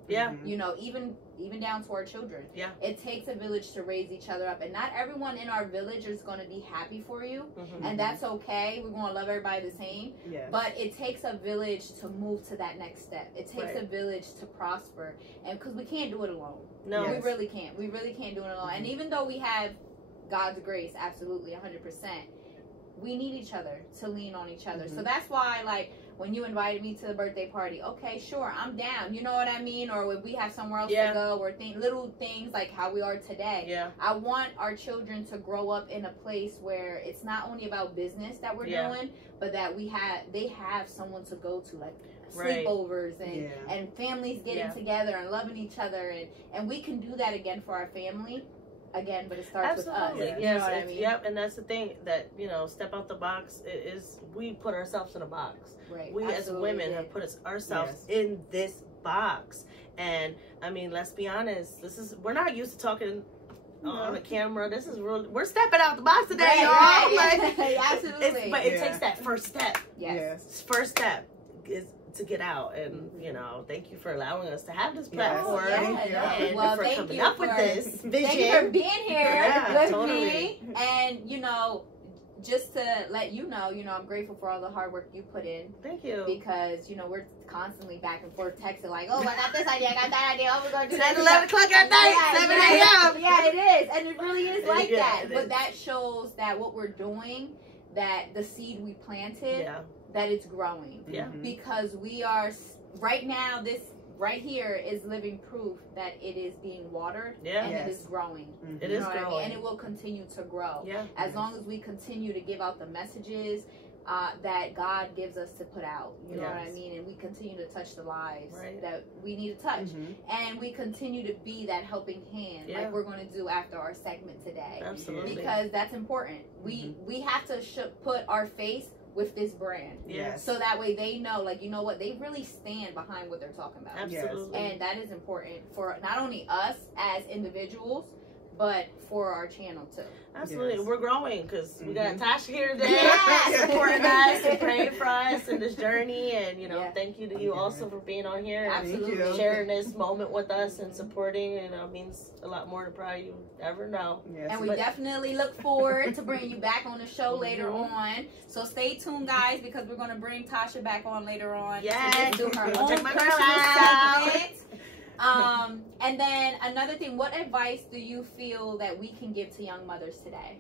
You know, even down to our children. It takes a village to raise each other up, and not everyone in our village is going to be happy for you, and that's okay. We're going to love everybody the same. But it takes a village to move to that next step. It takes a village to prosper, and because we can't do it alone. No, we really can't. We really can't do it alone. And even though we have God's grace, absolutely 100%, we need each other to lean on each other. So that's why, like, when you invited me to the birthday party, okay, sure, I'm down. You know what I mean? Or if we have somewhere else to go, or little things like how we are today. I want our children to grow up in a place where it's not only about business that we're doing, but that they have someone to go to, like sleepovers and families getting together and loving each other, and we can do that again for our family. Again, but it starts with us. You know what I mean? And that's the thing, that, you know, step out the box is we put ourselves in a box. We as women have put ourselves in this box. And I mean, let's be honest, we're not used to talking on the camera. This is real. We're stepping out the box today, y'all. Absolutely. But it takes that first step. First step is to get out, and you know, thank you for allowing us to have this platform, and for coming up with this vision. Thank you for being here with me, and you know, just to let you know, I'm grateful for all the hard work you put in. Thank you. Because, you know, we're constantly back and forth texting like, oh, I got this idea, I got that idea, oh, we're going to do that. 11 o'clock at night, 7 a.m. Yeah, it is. And it really is like that. But that shows that what we're doing, that the seed we planted, that it's growing. Because we are, right now, this right here is living proof that it is being watered and it is growing. It is growing. I mean? And it will continue to grow. As long as we continue to give out the messages that God gives us to put out. You know what I mean? And we continue to touch the lives that we need to touch. And we continue to be that helping hand like we're going to do after our segment today. Absolutely. Because that's important. We have to put our face with this brand. So that way they know, like, you know what, they really stand behind what they're talking about. Absolutely. And that is important for not only us as individuals, but for our channel too. Absolutely. We're growing because we got Tasha here today supporting us and praying for us in this journey. And, you know, thank you to you also for being on here and sharing this moment with us and supporting. You know, it means a lot more than probably you ever know. And we definitely look forward to bringing you back on the show later on. So stay tuned, guys, because we're going to bring Tasha back on later on. Yes. To do her own personal segment. And then another thing, what advice do you feel that we can give to young mothers today?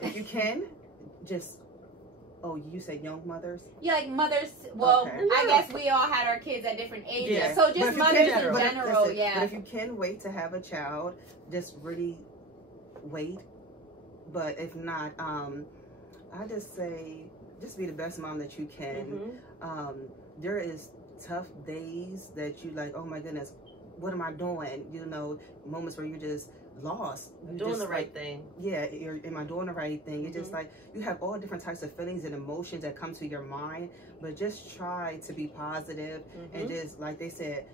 If you can, just, you said young mothers? Yeah, like mothers. Well, Okay. I guess we all had our kids at different ages. Yeah. So But just if you mothers can- in but- general, listen, yeah. But if you can wait to have a child, just really wait. But if not, I just say, just be the best mom that you can. There is tough days that you like, oh my goodness, what am I doing? You know, moments where you're just lost. You're Doing just the right like, thing. Yeah, am I doing the right thing? It's just like, you have all different types of feelings and emotions that come to your mind, but just try to be positive and just, like they said,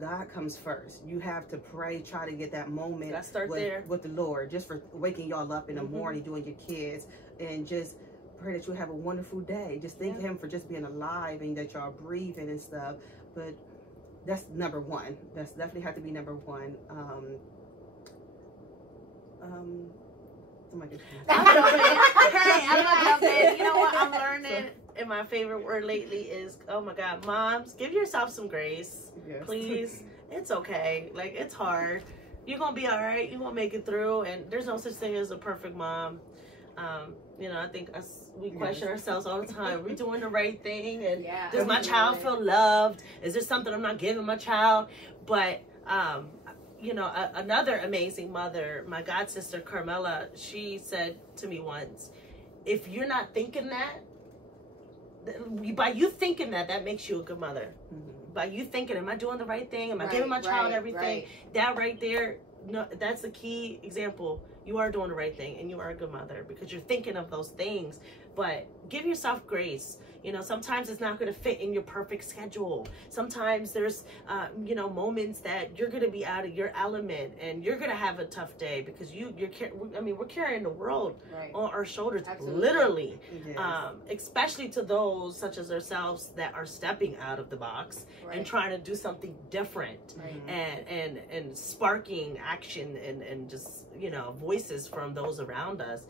God comes first. You have to pray, try to get that moment Let's start there. with the Lord, just for waking y'all up in the morning, doing your kids, and just pray that you have a wonderful day. Just thank Him for just being alive and that y'all breathing and stuff. But that's number one. That's definitely have to be number one. Somebody I'm not jumping. You know what I'm learning? And my favorite word lately is, oh my God, moms, give yourself some grace. Yes. Please. It's okay. Like, it's hard. You're going to be all right. You're going to make it through. And there's no such thing as a perfect mom. You know, I think we question ourselves all the time. Are we doing the right thing? And does my child feel loved? Is there something I'm not giving my child? But, you know, another amazing mother, my god sister Carmela, she said to me once, if you're not thinking that, by you thinking that makes you a good mother. By you thinking, am I doing the right thing? Am I giving my child everything? That right there, no, that's a key example. You are doing the right thing and you are a good mother because you're thinking of those things. But give yourself grace. You know, sometimes it's not going to fit in your perfect schedule. Sometimes there's, you know, moments that you're going to be out of your element and you're going to have a tough day because we're carrying the world on our shoulders, literally. Yes. Especially to those such as ourselves that are stepping out of the box and trying to do something different and sparking action and just, you know, voices from those around us.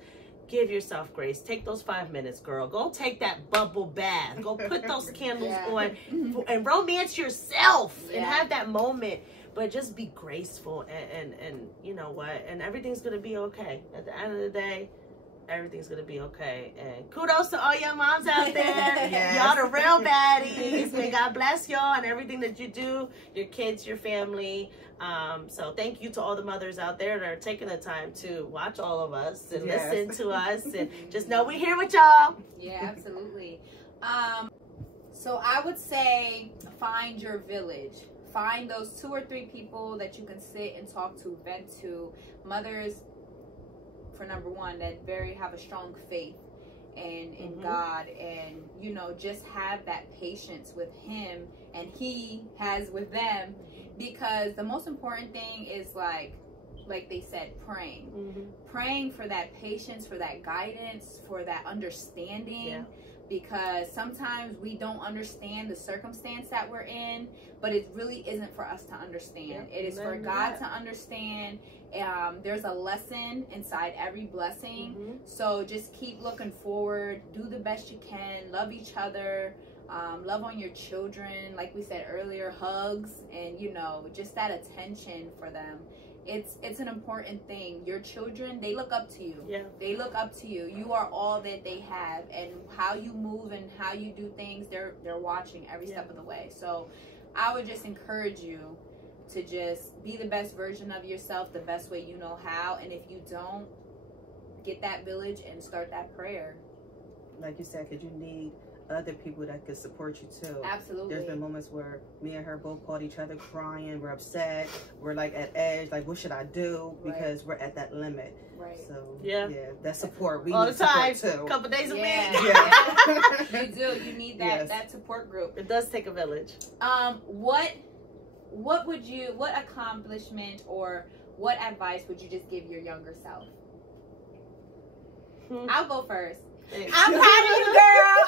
Give yourself grace. Take those 5 minutes, girl. Go take that bubble bath. Go put those candles on and romance yourself and have that moment. But just be graceful and you know what? And everything's going to be okay. At the end of the day, everything's going to be okay. And kudos to all your moms out there. Y'all the real baddies. May God bless y'all and everything that you do. Your kids, your family. So thank you to all the mothers out there that are taking the time to watch all of us and listen to us and just know we're here with y'all. Yeah, absolutely. So I would say find your village. Find those 2 or 3 people that you can sit and talk to, vent to. Mothers, for number one, that have a strong faith in God, and you know, just have that patience with Him and He has with them, because the most important thing is like they said, praying for that patience, for that guidance, for that understanding. Because sometimes we don't understand the circumstance that we're in, but it really isn't for us to understand. It is for God to understand. There's a lesson inside every blessing. So just keep looking forward. Do the best you can. Love each other. Love on your children. Like we said earlier, hugs and, you know, just that attention for them. It's an important thing. Your children, they look up to you. They look up to you. You are all that they have, and how you move and how you do things, they're watching every step of the way. So I would just encourage you to just be the best version of yourself the best way you know how. And if you don't, get that village and start that prayer. Like you said, because you need other people that could support you too. Absolutely. There's been moments where me and her both called each other crying. We're upset. We're like at edge. Like, what should I do? Because we're at that limit. So that support. We all need the time. Too. A couple days a week. You do. You need that support group. It does take a village. What accomplishment or what advice would you just give your younger self? I'll go first. Thanks. I'm proud of you, girl.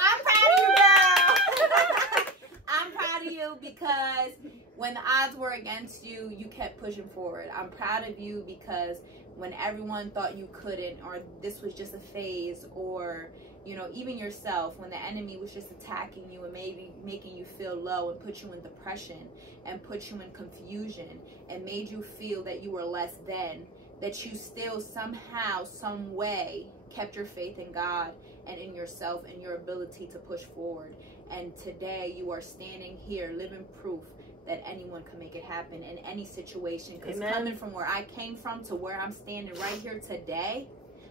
I'm proud of you because when the odds were against you, you kept pushing forward. I'm proud of you because when everyone thought you couldn't, or this was just a phase, or you know, even yourself, when the enemy was just attacking you and maybe making you feel low and put you in depression and put you in confusion and made you feel that you were less than, that you still somehow, some way kept your faith in God and in yourself and your ability to push forward. And today you are standing here living proof that anyone can make it happen in any situation. Because coming from where I came from to where I'm standing right here today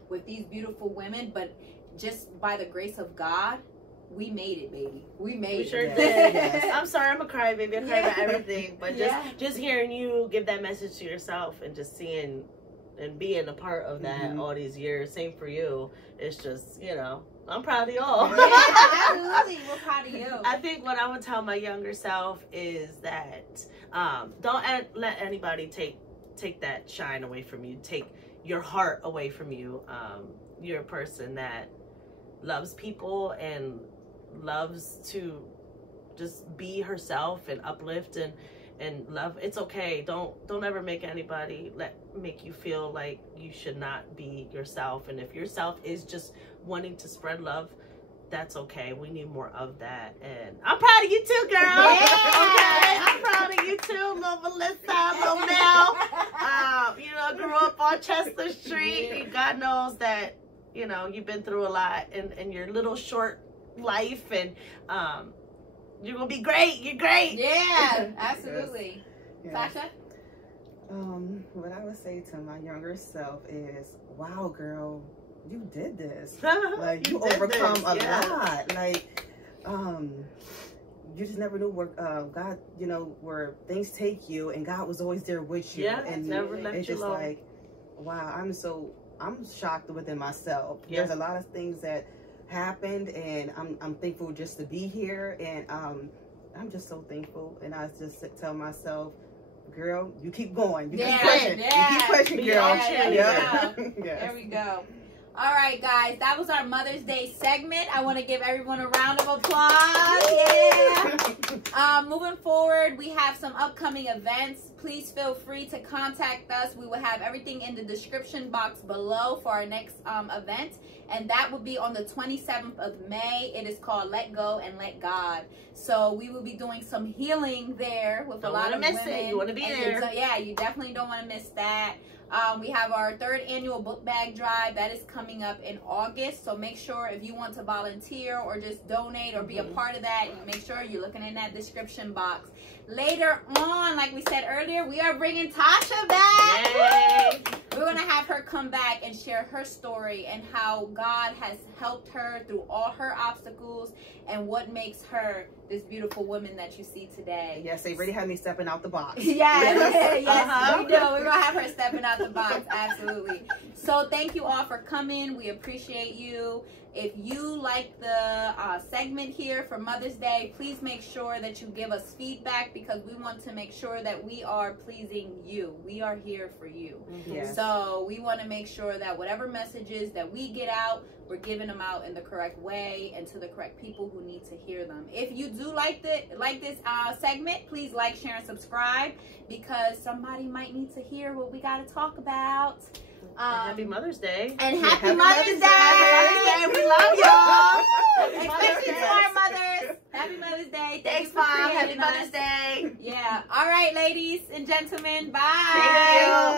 with these beautiful women, but just by the grace of God, we made it, baby. We made it. Sure did. Yes. I'm sorry, I'm a crybaby. I cry about everything, but just hearing you give that message to yourself and just seeing and being a part of that all these years, same for you. It's just, you know, I'm proud of y'all. Yeah, absolutely. We're proud of you. I think what I would tell my younger self is that don't let anybody take that shine away from you, take your heart away from you. You're a person that loves people and loves to just be herself and uplift and love. It's okay. Don't ever make anybody make you feel like you should not be yourself. And if yourself is just wanting to spread love, that's okay. We need more of that. And I'm proud of you too, girl. Okay, I'm proud of you too, little Melissa, little Mel. You know, grew up on Chester Street. God knows that, you know, you've been through a lot in your little short life, and you're gonna be great. You're great. Yeah, absolutely. Yes. Sasha? What I would say to my younger self is, wow, girl, you did this. Like, you overcome a lot. Like, you just never knew where God, you know, where things take you, and God was always there with you. Yeah, and never left it's you just alone. like, wow, I'm shocked within myself. Yeah. There's a lot of things that happened, and I'm thankful just to be here, and I'm just so thankful. And I just tell myself, girl, you keep going. You keep pushing. You keep pushing, girl. There we go. All right, guys, that was our Mother's Day segment. I want to give everyone a round of applause. Yeah. Moving forward, we have some upcoming events. Please feel free to contact us. We will have everything in the description box below for our next event, and that will be on the 27th of May. It is called Let Go and Let God. So we will be doing some healing there with a lot of women. You want to be there. Yeah, you definitely don't want to miss that. We have our 3rd annual book bag drive that is coming up in August. So make sure if you want to volunteer or just donate or be a part of that, you make sure you're looking in that description box. Later on, like we said earlier, we are bringing Tasha back. Yay. We're going to have her come back and share her story and how God has helped her through all her obstacles and what makes her this beautiful woman that you see today. Yes, they really had me stepping out the box. Yes, we do. We're going to have her stepping out the box. Absolutely. So thank you all for coming. We appreciate you. If you like the segment here for Mother's Day, please make sure that you give us feedback, because we want to make sure that we are pleasing you. We are here for you. Yes. So we want to make sure that whatever messages that we get out, we're giving them out in the correct way and to the correct people who need to hear them. If you do like this segment, please like, share, and subscribe, because somebody might need to hear what we got to talk about. Happy Mother's Day. And happy Mother's Day. Happy Mother's Day. We love y'all. Especially to our mothers. Happy Mother's Day. Thanks, Mom. Happy Mother's Day. Yeah. All right, ladies and gentlemen. Bye. Thank you.